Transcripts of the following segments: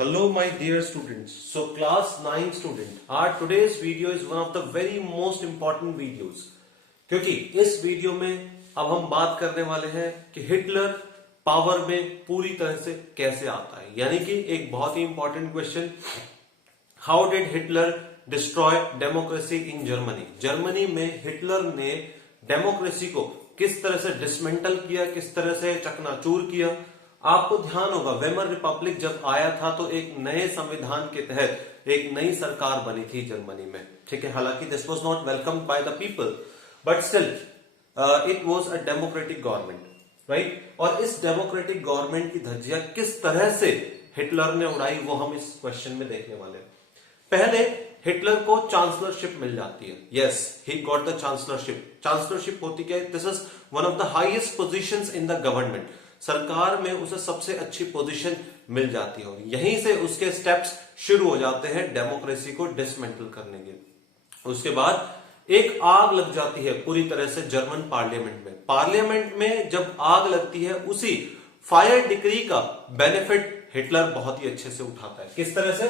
Hello my dear students. So class 9 student, our today's video is one of the very most important videos क्योंकि इस video में अब हम बात करने वाले हैं कि हिटलर पावर में पूरी तरह से कैसे आता है, यानी कि एक बहुत ही important question, how did Hitler destroy democracy in Germany. Germany में हिटलर ने डेमोक्रेसी को किस तरह से डिसमेंटल किया, किस तरह से चकनाचूर किया। आपको ध्यान होगा वेमर रिपब्लिक जब आया था तो एक नए संविधान के तहत एक नई सरकार बनी थी जर्मनी में, ठीक है। हालांकि this was not welcomed by the people but still it was a democratic government, right. और इस डेमोक्रेटिक गवर्नमेंट की धज्जियां किस तरह से हिटलर ने उड़ाई वो हम इस क्वेश्चन में देखने वाले हैं। पहले हिटलर को चांसलरशिप मिल जाती है। Yes, he got the chancellorship. Chancellorship होती क्या है? This is one of the highest positions in the government. सरकार में उसे सबसे अच्छी पोजीशन मिल जाती है। यहीं से उसके स्टेप्स शुरू हो जाते हैं डेमोक्रेसी को डिसमेंटल करने के। उसके बाद एक आग लग जाती है पूरी तरह से जर्मन पार्लियामेंट में। पार्लियामेंट में जब आग लगती है, उसी फायर डिक्री का बेनिफिट हिटलर बहुत ही अच्छे से उठाता है। किस तरह से?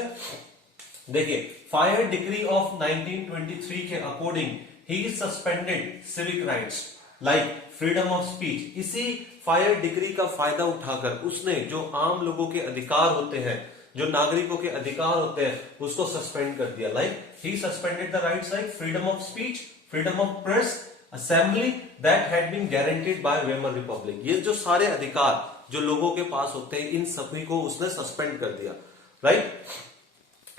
देखिए, फायर डिक्री ऑफ 1923 के according he suspended civic rights like freedom of speech. इसी फायर डिग्री का फायदा उठाकर उसने जो आम लोगों के अधिकार होते हैं, जो नागरिकों के अधिकार होते हैं, उसको सस्पेंड कर दिया। Like he suspended the rights like freedom of speech, freedom of press, assembly that had been guaranteed by Weimar Republic. ये जो सारे अधिकार जो लोगों के पास होते हैं, इन सभी को उसने सस्पेंड कर दिया, right.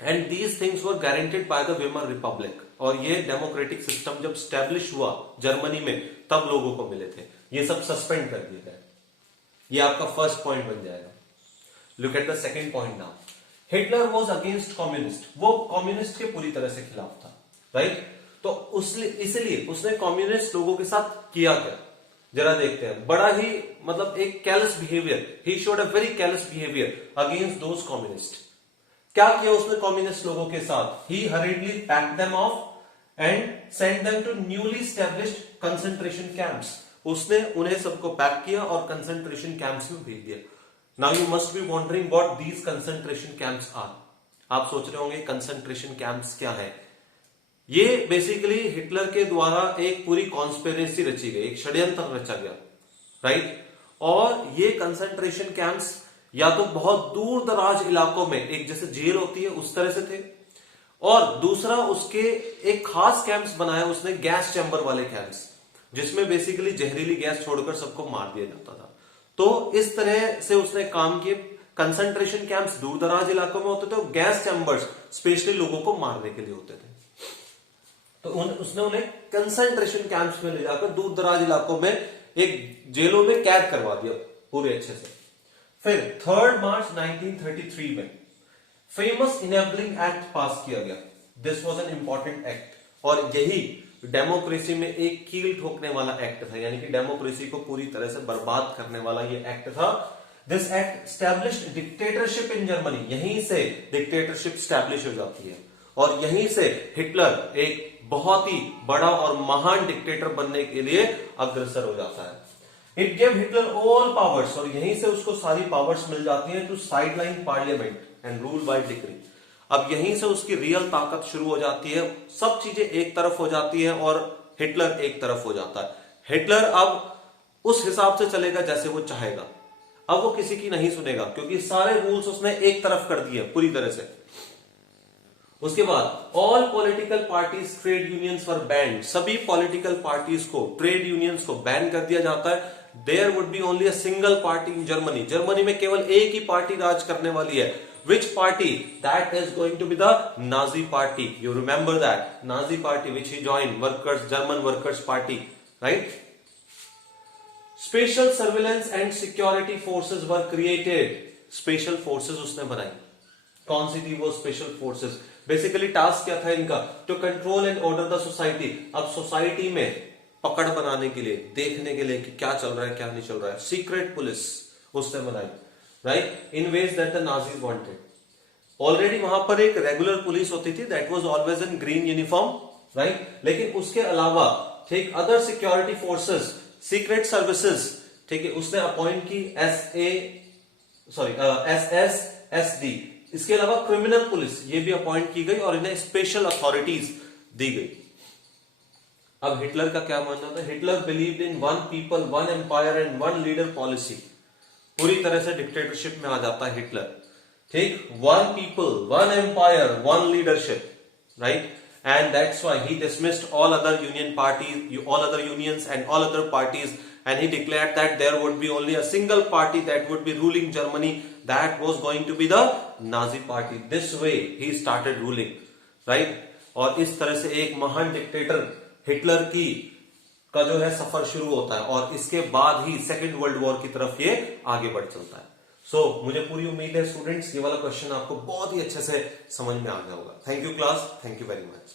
And these things were guaranteed by the Weimar Republic. और ये डेमोक्रेटिक सिस्टम जब स्टैब्लिश हुआ जर्मनी में तब लोगों को मिले थे। ये सब सस्पेंड कर दिए गए। ये आपका फर्स्ट पॉइंट बन जाएगा। Look at the second point now. Hitler was against communist. वो कम्युनिस्ट के पूरी तरह से खिलाफ था, राइट। तो इसलिए उसने कम्युनिस्ट लोगों के साथ किया क्या, जरा देखते हैं। बड़ा ही मतलब एक callous behaviour, he showed a very callous behaviour against those communist. क्या किया उसने कम्युनिस्ट लोगों के साथ? He hurriedly packed them off and sent them to newly established concentration camps. उसने उन्हें सबको पैक किया और कंसंट्रेशन कैंप्स में भेज दिया। Now you must be wondering what these concentration camps are. आप सोच रहे होंगे कंसंट्रेशन कैंप्स क्या है। ये बेसिकली हिटलर के द्वारा एक पूरी कॉन्स्पिरेसी रची गई, एक षड्यंत्र रचा गया, राइट। और ये कंसंट्रेशन कैंप्स या तो बहुत दूर दराज इलाकों में, एक जैसे जेल होती है उस तरह से थे, और दूसरा उसके एक खास कैंप्स बनाया उसने, गैस चैम्बर वाले कैंप्स, जिसमें बेसिकली जहरीली गैस छोड़कर सबको मार दिया जाता था। तो इस तरह से उसने काम किए। कंसंट्रेशन कैंप्स दूर दराज इलाकों में होते थे और गैस चैम्बर्स स्पेशली लोगों को मारने के लिए होते थे। तो उसने उन्हें कंसंट्रेशन कैंप्स में ले जाकर दूर दराज इलाकों में एक जेलों में कैद करवा दिया पूरे अच्छे से। फिर 3 मार्च 1933 में फेमस इनेबलिंग एक्ट पास किया गया। This was an important act, और यही डेमोक्रेसी में एक कील ठोकने वाला एक्ट था, यानी कि डेमोक्रेसी को पूरी तरह से बर्बाद करने वाला ये एक्ट था। This act established dictatorship in Germany. यहीं से डिक्टेटरशिप स्टैब्लिश हो जाती है और यहीं से हिटलर एक बहुत ही बड़ा और महान डिक्टेटर बनने के लिए अग्रसर हो जाता है। It gave Hitler all powers, और यहीं से उसको सारी पावर्स मिल जाती हैं to sideline parliament and rule by decree. अब यहीं से उसकी रियल ताकत शुरू हो जाती है। सब चीजें एक तरफ हो जाती है और हिटलर एक तरफ हो जाता है। हिटलर अब उस हिसाब से चलेगा जैसे वो चाहेगा। अब वो किसी की नहीं सुनेगा क्योंकि सारे रूल्स उसने एक तरफ कर दिए पूरी तरह से। उसके बाद all political parties, trade unions were banned. सभी पॉलिटिकल पार्टीज को, ट्रेड यूनियंस को बैन कर दिया जाता है। There would be only a single party in Germany. Germany में केवल एक ही पार्टी राज करने वाली है। Which party? That is going to be the Nazi party. You remember that Nazi party which he joined, workers, German Workers Party, right? Special surveillance and security forces were created. Special forces उसने बनाई। कौन सी थी वो special forces? Basically task क्या था इनका? To control and order the society. अब society में पकड़ बनाने के लिए, देखने के लिए कि क्या चल रहा है क्या नहीं चल रहा है। सीक्रेट पुलिस उसने बनाई, right, in ways that the Nazis wanted. Already वहां पर एक रेगुलर पुलिस होती थी, that was always in green uniform, right. लेकिन उसके अलावा ठीक other security forces, secret services, ठीक है, उसने अपॉइंट की एसएसएसडी, इसके अलावा क्रिमिनल पुलिस ये भी अपॉइंट की गई और इन्हें स्पेशल अथॉरिटीज दी गई। अब हिटलर का क्या मानना था? Hitler believed in one people one empire and one leader policy. पूरी तरह से डिक्टेटरशिप में आ जाता है हिटलर, ठीक। One people one empire one leadership, right. And that's why he dismissed all other union parties, all other unions and all other parties, and he declared that there would be only a single party that would be ruling Germany, that was going to be the Nazi party. This way he started ruling, right? और इस तरह से एक महान dictator Hitler की का जो है सफर शुरू होता है और इसके बाद ही सेकेंड वर्ल्ड वॉर की तरफ ये आगे बढ़ चलता है। मुझे पूरी उम्मीद है स्टूडेंट्स ये वाला क्वेश्चन आपको बहुत ही अच्छे से समझ में आ गया होगा। Thank you class, thank you very much.